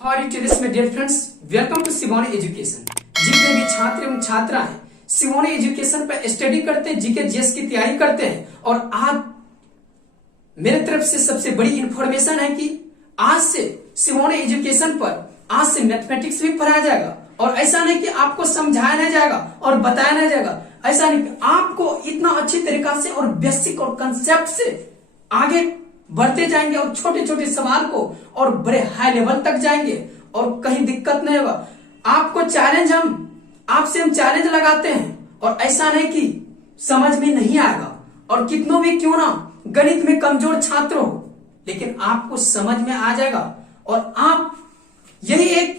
हमारी टेरिस में dear friends, welcome to Shivani Education. जितने भी छात्र एवं छात्राएं शिवानी एजुकेशन पर स्टडी करते हैं, जीके जीएस की तैयारी करते हैं, और आज मेरे तरफ से सबसे बड़ी इंफॉर्मेशन है कि आज से शिवानी एजुकेशन पर आज से मैथमेटिक्स भी पढ़ाया जाएगा। और ऐसा नहीं कि आपको समझाया नहीं जाएगा और बताया नहीं जाएगा, ऐसा नहीं, आपको इतना अच्छी तरीका से और बेसिक और कंसेप्ट से आगे बढ़ते जाएंगे और छोटे छोटे सवाल को और बड़े हाई लेवल तक जाएंगे और कहीं दिक्कत नहीं होगा। आपको चैलेंज आपसे हम चैलेंज लगाते हैं, और ऐसा नहीं कि समझ में नहीं आएगा, और कितनों भी क्यों ना गणित में कमजोर छात्र हो, लेकिन आपको समझ में आ जाएगा। और आप यही एक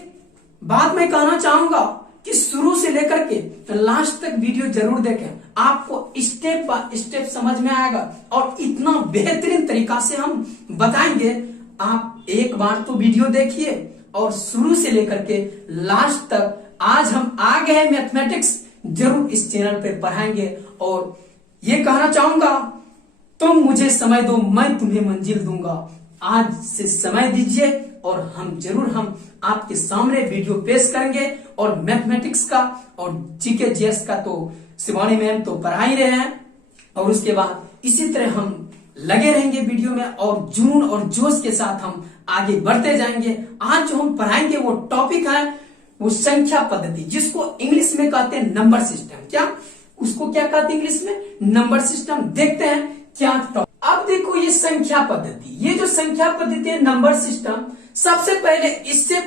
बात मैं कहना चाहूंगा कि शुरू से लेकर के लास्ट तक वीडियो जरूर देखें, आपको स्टेप बाय स्टेप समझ में आएगा और इतना बेहतरीन तरीका से हम बताएंगे। आप एक बार तो वीडियो देखिए और शुरू से लेकर के लास्ट तक आज हम आ गए हैं मैथमेटिक्स, जरूर इस चैनल पे पढ़ाएंगे। और ये कहना चाहूंगा, तुम मुझे समय दो, मैं तुम्हें मंजिल दूंगा। आज से समय दीजिए और हम आपके सामने वीडियो पेश करेंगे। और मैथमेटिक्स का और जीके जीएस का तो शिवानी मैम तो पढ़ा ही रहे हैं, और उसके बाद इसी तरह हम लगे रहेंगे वीडियो में और जुनून और जोश के साथ हम आगे बढ़ते जाएंगे। आज जो हम पढ़ाएंगे वो टॉपिक है वो संख्या पद्धति, जिसको इंग्लिश में कहते हैं नंबर सिस्टम। क्या उसको क्या कहते हैं इंग्लिश में? Number system. देखते हैं क्या टॉपिक। अब देखो ये संख्या पद्धति, ये जो संख्या पद्धति है नंबर सिस्टम, सबसे पहले इससे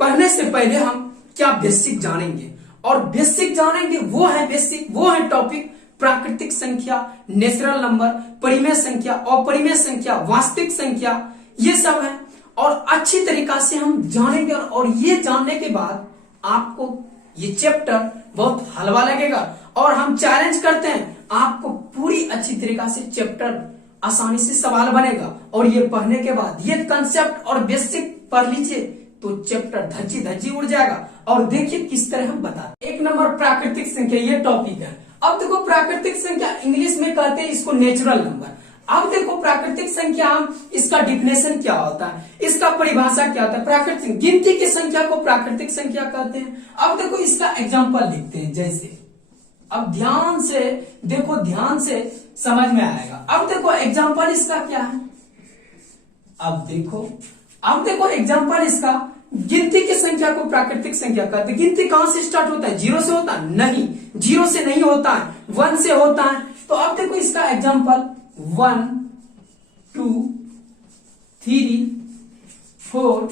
पढ़ने से पहले हम क्या बेसिक जानेंगे, और बेसिक जानेंगे वो है टॉपिक प्राकृतिक संख्या, नेचुरल नंबर, परिमेय संख्या, अपरिमेय संख्या, वास्तविक संख्या, ये सब है। और अच्छी तरीका से हम जानेंगे, और ये जानने के बाद आपको ये चैप्टर बहुत हलवा लगेगा। और हम चैलेंज करते हैं आपको पूरी अच्छी तरीका से चैप्टर आसानी से सवाल बनेगा, और ये पढ़ने के बाद ये कंसेप्ट और बेसिक पढ़ लीजिए तो चैप्टर धज्जी धज्जी उड़ जाएगा। और देखिए किस तरह हम बताते। एक नंबर प्राकृतिक संख्या, ये टॉपिक है। अब देखो प्राकृतिक संख्या इंग्लिश में कहते हैं इसको नेचुरल नंबर। अब देखो प्राकृतिक संख्या, हम इसका डिफिनेशन क्या होता है, इसका परिभाषा क्या होता है। प्राकृतिक गिनती की संख्या को प्राकृतिक संख्या कहते हैं। अब देखो इसका एग्जाम्पल लिखते हैं, जैसे अब ध्यान से देखो, ध्यान से समझ में आएगा। अब देखो एग्जाम्पल इसका क्या है, अब देखो एग्जाम्पल इसका, गिनती की संख्या को प्राकृतिक संख्या कहते हैं। गिनती कहां से स्टार्ट होता है? जीरो से होता है? नहीं, जीरो से नहीं होता है, 1 से होता है। तो अब देखो इसका एग्जाम्पल 1 2 3 4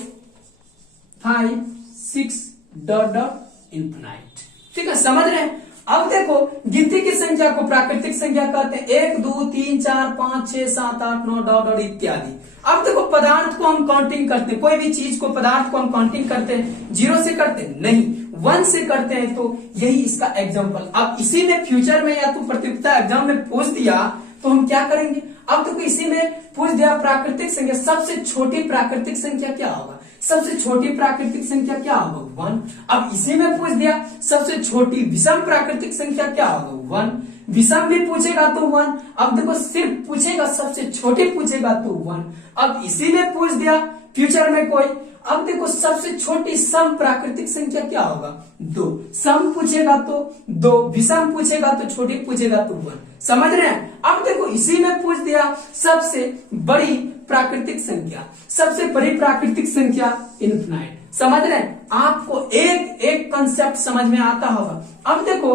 5 6 डॉट डॉट इंफिनाइट। ठीक है, समझ रहे हैं? अब देखो गिनती की संख्या को प्राकृतिक संख्या कहते हैं, 1 2 3 4 5 6 7 8 9 डॉट डॉट इत्यादि। अब देखो पदार्थ को हम काउंटिंग करते हैं, कोई भी चीज को पदार्थ को हम काउंटिंग करते हैं, 0 से करते हैं? नहीं, 1 से करते हैं। तो यही इसका एग्जाम्पल। अब इसी में फ्यूचर में या तो प्रतियोगिता एग्जाम में पूछ दिया तो हम क्या करेंगे? अब देखो इसी में पूछ दिया प्राकृतिक संख्या, सबसे छोटी प्राकृतिक संख्या क्या होगा? सबसे छोटी प्राकृतिक संख्या क्या होगा? 1। अब इसी में पूछ दिया सबसे छोटी विषम प्राकृतिक संख्या क्या होगा? 1। विषम भी पूछेगा तो 1। अब देखो सिर्फ पूछेगा सबसे छोटी पूछेगा तो 1। अब इसी में पूछ दिया फ्यूचर में कोई, अब देखो सबसे छोटी सम प्राकृतिक संख्या क्या होगा? 2। सम पूछेगा तो 2, विषम पूछेगा तो छोटी पूछेगा तो 1। समझ रहे हैं? अब देखो इसी में पूछ दिया सबसे बड़ी प्राकृतिक संख्या, सबसे बड़ी प्राकृतिक संख्या इनफिनाइट। समझ रहे हैं? आपको एक एक कंसेप्ट समझ में आता होगा। अब देखो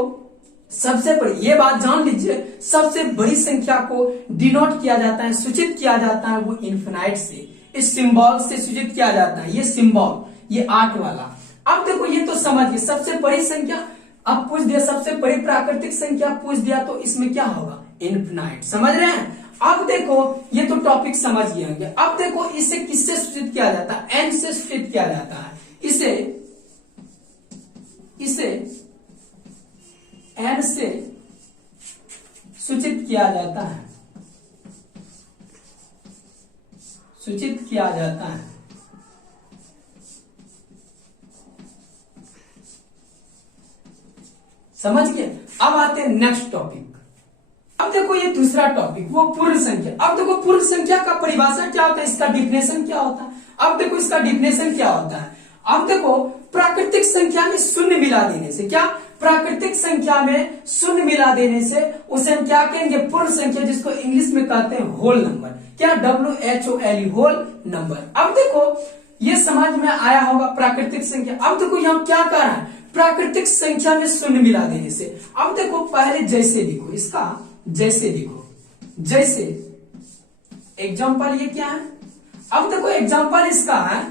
सबसे बड़ी, ये बात जान लीजिए, सबसे बड़ी संख्या को डिनोट किया जाता है, सूचित किया जाता है वो इनफिनाइट से, इस सिंबल से सूचित किया जाता है। ये सिंबल, ये 8 वाला। अब देखो ये तो समझ गए सबसे बड़ी संख्या। अब पूछ दिया सबसे बड़ी प्राकृतिक संख्या पूछ दिया तो इसमें क्या होगा? इनफिनाइट। समझ रहे हैं? अब देखो ये तो टॉपिक समझ गए होंगे। अब देखो इसे किससे सूचित किया जाता है? एन से सूचित किया जाता है। इसे एन से सूचित किया जाता है, सूचित किया जाता है। समझ गए? अब आते हैं नेक्स्ट टॉपिक। अब देखो ये दूसरा टॉपिक वो पूर्ण संख्या। अब देखो पूर्ण संख्या का परिभाषा क्या होता है, इसका डिफिनेशन क्या होता है। अब देखो इसका डिफिनेशन क्या होता है। अब देखो प्राकृतिक संख्या में शून्य मिला देने से, क्या प्राकृतिक संख्या में शून्य मिला देने से उसे हम क्या कहेंगे, पूर्ण संख्या, जिसको इंग्लिश में कहते हैं होल नंबर, क्या WHOLE होल नंबर। अब देखो ये समझ में आया होगा प्राकृतिक संख्या। अब देखो यहाँ क्या कर रहा है, प्राकृतिक संख्या में शून्य मिला देने से। अब देखो पहले जैसे लिखो, इसका जैसे लिखो, जैसे एग्जाम्पल ये क्या है। अब देखो एग्जाम्पल इसका है,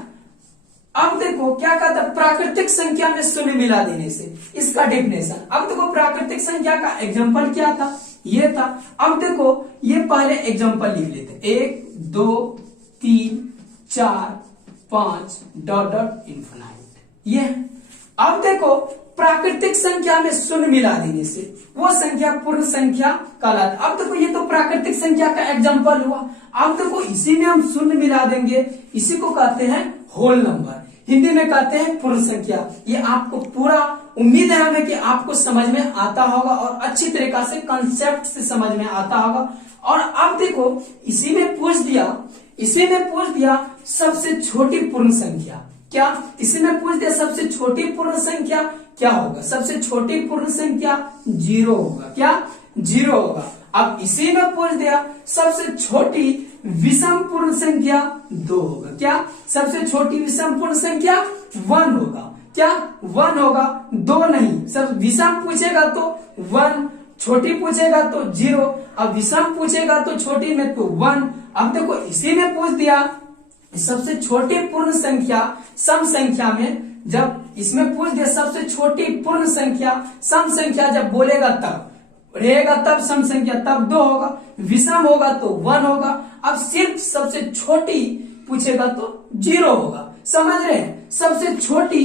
अब देखो क्या कहता है, प्राकृतिक संख्या में शून्य मिला देने से, इसका डेफिनेशन। अब देखो प्राकृतिक संख्या का एग्जाम्पल क्या था, ये था। अब देखो ये पहले एग्जाम्पल लिख लेते, 1 2 3 4 5 डॉट डॉट इन्फिनाइट, ये है। अब देखो प्राकृतिक संख्या में शून्य मिला देने से वो संख्या पूर्ण संख्या कहलाता। अब देखो ये तो प्राकृतिक संख्या का एग्जाम्पल हुआ। अब देखो इसी में हम शून्य मिला देंगे, इसी को कहते हैं होल नंबर, हिंदी में कहते हैं पूर्ण संख्या। ये आपको पूरा उम्मीद है हमें कि आपको समझ में आता होगा और अच्छी तरीका से कंसेप्ट से समझ में आता होगा। और अब देखो इसी में पूछ दिया सबसे छोटी पूर्ण संख्या, क्या इसी में पूछ दिया सबसे छोटी पूर्ण संख्या क्या होगा, सबसे छोटी पूर्ण संख्या 0 होगा, क्या 0 होगा। अब इसी में पूछ दिया सबसे छोटी विषम पूर्ण संख्या 2 होगा, क्या सबसे छोटी विषम पूर्ण संख्या 1 होगा, क्या 1 होगा, 2 नहीं। सब विषम पूछेगा तो 1, छोटी पूछेगा तो 0, अब विषम पूछेगा तो छोटी में तो 1। अब देखो इसी में पूछ दिया सबसे छोटी पूर्ण संख्या सम संख्या में, जब इसमें पूछ दिया सबसे छोटी पूर्ण संख्या सम संख्या जब बोलेगा तब रहेगा, तब सम संख्या तब 2 होगा, विषम होगा तो 1 होगा। अब सिर्फ सबसे छोटी पूछेगा तो 0 होगा, समझ रहे हैं। सबसे छोटी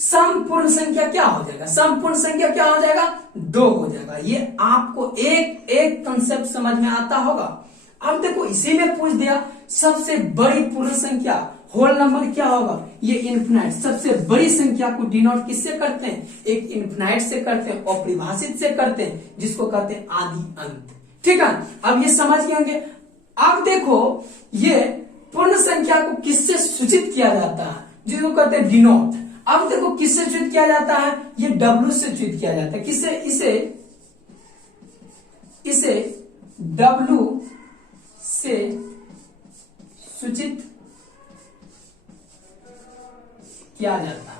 सम पूर्ण संख्या क्या हो जाएगा, सम पूर्ण संख्या क्या हो जाएगा, 2 हो जाएगा। ये आपको एक एक कंसेप्ट समझ में आता होगा। अब देखो इसी में पूछ दिया सबसे बड़ी पूर्ण संख्या होल नंबर क्या होगा, ये इन्फिनाइट। सबसे बड़ी संख्या को डिनोट किससे करते हैं, एक इन्फिनाइट से करते हैं, अपरिभाषित से करते हैं, जिसको कहते हैं आदि अंत। ठीक है, अब ये समझ गए होंगे। अब देखो ये पूर्ण संख्या को किससे सूचित किया जाता है, जिसको कहते हैं डिनोट। अब देखो किससे सूचित किया जाता है, ये W से सूचित किया जाता है। किससे, इसे W से सूचित किया जाता है,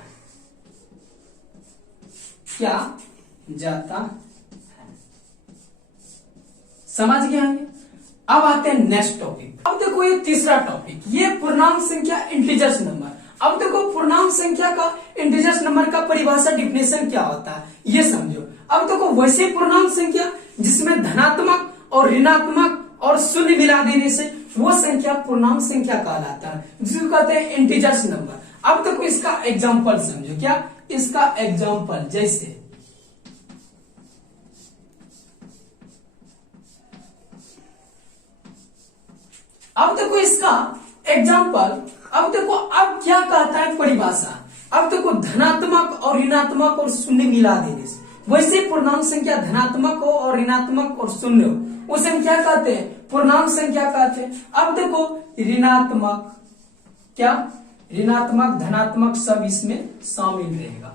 क्या जाता है, समझ गए होंगे। अब आते हैं नेक्स्ट टॉपिक। अब देखो ये तीसरा टॉपिक, ये पूर्णांक संख्या इंटीजर्स नंबर। अब देखो पूर्णांक संख्या का इंटीजर्स नंबर का परिभाषा डिफिनेशन क्या होता है ये समझो। अब देखो वैसे पूर्णांक संख्या जिसमें धनात्मक और ऋणात्मक और शून्य मिला देने से वो संख्या पूर्णांक संख्या कहलाता है, जिसको कहते हैं इंटीजर्स नंबर। अब देखो इसका एग्जांपल समझो, क्या इसका एग्जांपल, जैसे अब देखो इसका एग्जांपल। अब देखो अब क्या कहता है परिभाषा। अब देखो धनात्मक और ऋणात्मक और शून्य मिला देने से वैसे पूर्णांक संख्या धनात्मक हो और ऋणात्मक और शून्य हो उसे हम क्या कहते हैं, पूर्णांक संख्या कहते हैं। अब देखो ऋणात्मक, क्या ऋणात्मक धनात्मक सब इसमें शामिल रहेगा।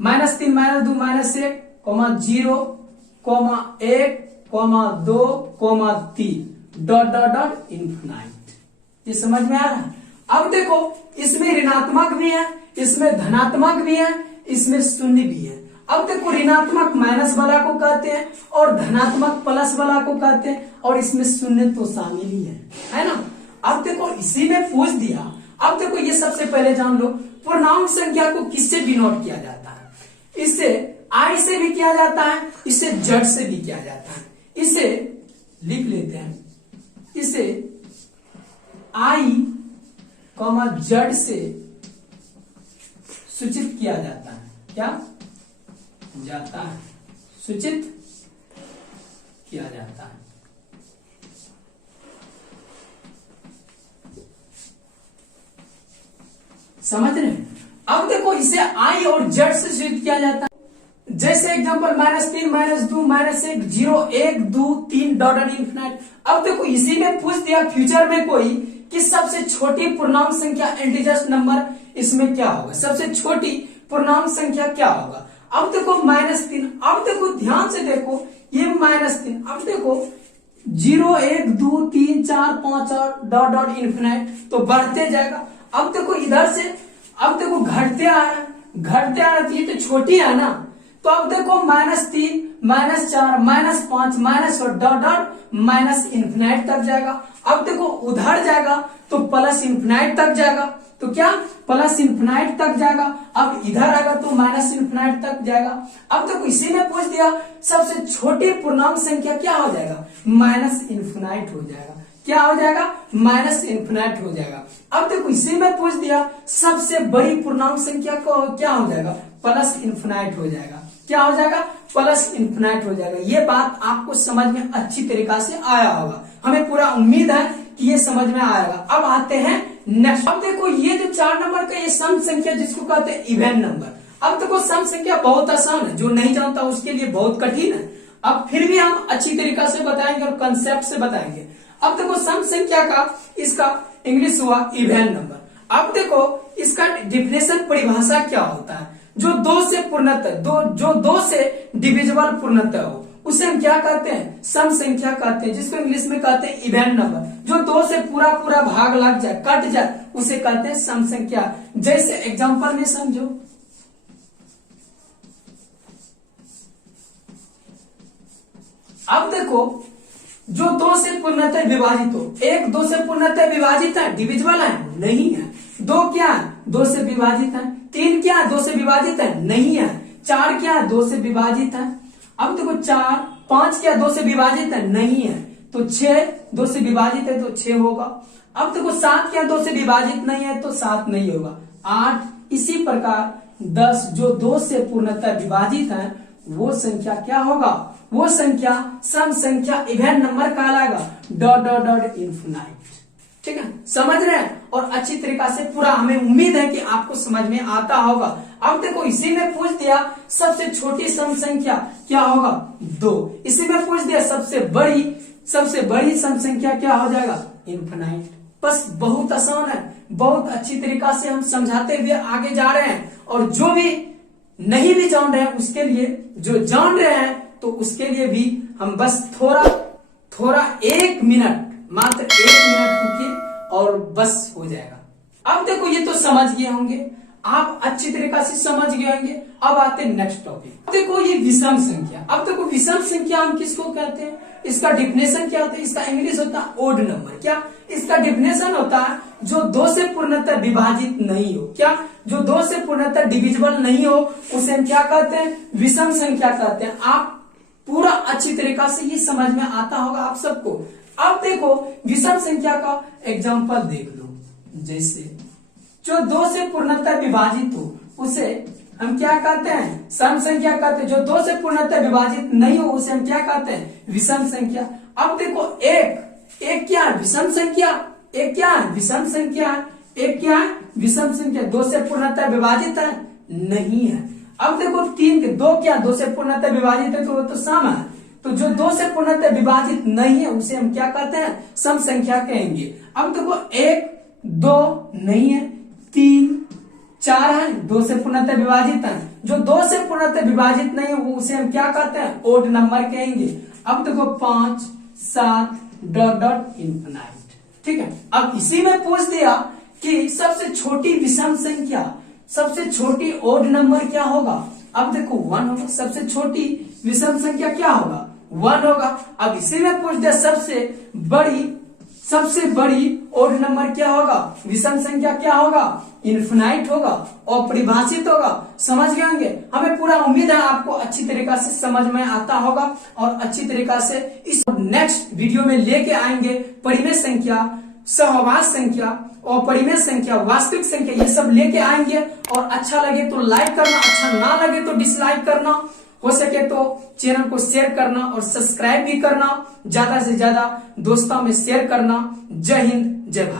-3 -2 -1 0 1 2 3 डॉट डॉट डॉट इन्फिनाइट। ये समझ में आ रहा है। अब देखो इसमें ऋणात्मक भी है, इसमें धनात्मक भी है, इसमें शून्य भी है। अब देखो ऋणात्मक माइनस वाला को कहते हैं और धनात्मक प्लस वाला को कहते हैं, और इसमें शून्य तो शामिल ही है ना। अब देखो इसी में पूछ दिया। अब देखो ये सबसे पहले जान लो पूर्णांक संख्या को किससे डिनोट किया जाता है। इससे I से भी किया जाता है, इससे Z से भी किया जाता है। इसे लिख लेते हैं, इसे I, Z से सूचित किया जाता है, क्या जाता है, सूचित किया जाता है। समझ रहे हैं। अब देखो इसे I और Z से सूचित किया जाता है। जैसे एग्जांपल -3 -2 -1 0 1 2 3 डॉट इन्फिनाइट। अब देखो इसी में पूछ दिया फ्यूचर में कोई कि सबसे छोटी पूर्णांक संख्या इंटीजर्स नंबर इसमें क्या होगा, सबसे छोटी पूर्णांक संख्या क्या होगा। अब देखो -3, अब देखो ध्यान से देखो ये -3, अब देखो 0 1 2 3 4 5 और डॉट डॉट इन्फिनाइट तो बढ़ते जाएगा। अब देखो इधर से, अब देखो घटते आ रहा है, घटते आ रहा है, तो ये तो छोटी है ना, तो अब देखो -3 -4 -5 और डॉट डॉट माइनस इन्फिनाइट तक जाएगा। अब देखो उधर जाएगा तो प्लस इन्फिनाइट तक जाएगा, तो क्या प्लस इन्फिनाइट तक जाएगा। अब इधर आएगा तो माइनस इन्फिनाइट तक जाएगा। अब देखो इसी में पूछ दिया सबसे छोटी पूर्णांक संख्या क्या हो जाएगा, माइनस इन्फिनाइट हो जाएगा। क्या हो जाएगा, माइनस इन्फिनाइट हो जाएगा। अब देखो इसी में पूछ दिया सबसे बड़ी पूर्णांक संख्या को क्या हो जाएगा, प्लस इन्फिनाइट हो जाएगा। क्या हो जाएगा, प्लस इन्फिनाइट हो जाएगा। ये बात आपको समझ में अच्छी तरीका से आया होगा, हमें पूरा उम्मीद है कि ये समझ में आएगा। अब आते हैं नेक्स्ट। अब देखो ये जो 4 नंबर का ये सम संख्या जिसको कहते हैं इवन नंबर। अब देखो सम संख्या बहुत आसान है, जो नहीं जानता उसके लिए बहुत कठिन है। अब फिर भी हम अच्छी तरीका से बताएंगे और कंसेप्ट से बताएंगे। अब देखो सम संख्या का इसका इंग्लिश हुआ इवन नंबर। अब देखो इसका डिफिनेशन परिभाषा क्या होता है, जो 2 से पूर्णतः जो 2 से डिविजिबल पूर्णतः हो उसे हम क्या कहते हैं, सम संख्या कहते हैं, जिसको इंग्लिश में कहते हैं इवन नंबर। जो 2 से पूरा पूरा भाग लग जाए, कट जाए, उसे कहते हैं सम संख्या। जैसे एग्जांपल में समझो, अब देखो जो 2 से पूर्णतः विभाजित हो, 1 2 से पूर्णतः विभाजित है, डिविजिबल है नहीं है। 2 क्या है, 2 से विभाजित है। 3 क्या है, 2 से विभाजित है नहीं है। 4 क्या है, 2 से विभाजित है। अब देखो 4 5 क्या 2 से विभाजित है नहीं है, तो 6 2 से विभाजित है तो 6 होगा। अब देखो 7 क्या 2 से विभाजित नहीं है तो 7 नहीं होगा। 8 इसी प्रकार 10 जो 2 से पूर्णतः विभाजित है वो संख्या क्या होगा, वो संख्या सम संख्या इवन नंबर कहलाएगा, डॉट डॉट डॉट इन्फिनाइट। ठीक है, समझ रहे हैं। और अच्छी तरीका से पूरा हमें उम्मीद है कि आपको समझ में आता होगा। अब देखो इसी में पूछ दिया सबसे छोटी सम संख्या क्या होगा, 2। इसी में पूछ दिया सबसे बड़ी सम संख्या क्या हो जाएगा, इन्फिनाइट। बस बहुत आसान है, बहुत अच्छी तरीका से हम समझाते हुए आगे जा रहे हैं। और जो भी नहीं भी जान रहे हैं उसके लिए, जो जान रहे हैं तो उसके लिए भी हम बस थोड़ा 1 मिनट, मात्र 1 मिनट रुकिए और बस हो जाएगा। अब देखो ये तो समझ गए होंगे, आप अच्छी तरीका से समझ गए होंगे। अब आते हैं नेक्स्ट टॉपिक। अब देखो ये विषम संख्या। अब देखो विषम संख्या हम किसको कहते हैं, इसका डिफिनेशन क्या होता है, इसका इंग्लिश होता है ओड नंबर। क्या इसका डिफिनेशन होता है, जो 2 से पूर्णतः विभाजित नहीं हो। क्या, जो 2 से पूर्णतः डिविजिबल नहीं हो उसे हम क्या कहते हैं, विषम संख्या कहते हैं। आप पूरा अच्छी तरीका से ये समझ में आता होगा आप सबको। अब देखो विषम संख्या का एग्जांपल देख लो, जैसे जो 2 से पूर्णतः विभाजित हो उसे हम क्या कहते हैं, सम संख्या कहते हैं। जो 2 से पूर्णतः विभाजित नहीं हो उसे हम क्या कहते हैं, विषम संख्या। अब देखो एक क्या है, विषम संख्या। एक क्या है, विषम संख्या। एक क्या है, विषम संख्या। 2 से पूर्णतः विभाजित है नहीं है। अब देखो 3 के 2 क्या 2 से पूर्णतः विभाजित है तो वो तो सम है। तो जो 2 से पूर्णतः विभाजित नहीं है उसे हम क्या कहते हैं, सम संख्या कहेंगे। अब देखो 1 2 नहीं है, 3 4 है, 2 से पूर्णतः विभाजित है। जो 2 से पूर्णतः विभाजित नहीं है वो उसे हम क्या कहते हैं, ओड नंबर कहेंगे। अब देखो 5 7 डॉट डॉट इन्फिनाइट। ठीक है, अब इसी में पूछ दिया कि सबसे छोटी विषम संख्या, सबसे छोटी ओड नंबर क्या होगा। अब देखो 1 होगा, सबसे छोटी विषम संख्या क्या होगा, 1 होगा। अब इसी में पूछ दिया सबसे बड़ी ओड नंबर क्या होगा, विषम संख्या क्या होगा, इन्फिनाइट होगा, अपरिभाषित होगा। समझ गए होंगे, हमें पूरा उम्मीद है आपको अच्छी तरीका से समझ में आता होगा। और अच्छी तरीका से इस नेक्स्ट वीडियो में लेके आएंगे परिमेय संख्या, सहवास संख्या और परिमेय संख्या, वास्तविक संख्या, ये सब लेके आएंगे। और अच्छा लगे तो लाइक करना, अच्छा ना लगे तो डिसलाइक करना, हो सके तो चैनल को शेयर करना और सब्सक्राइब भी करना, ज्यादा से ज्यादा दोस्तों में शेयर करना। जय हिंद, जय भारत।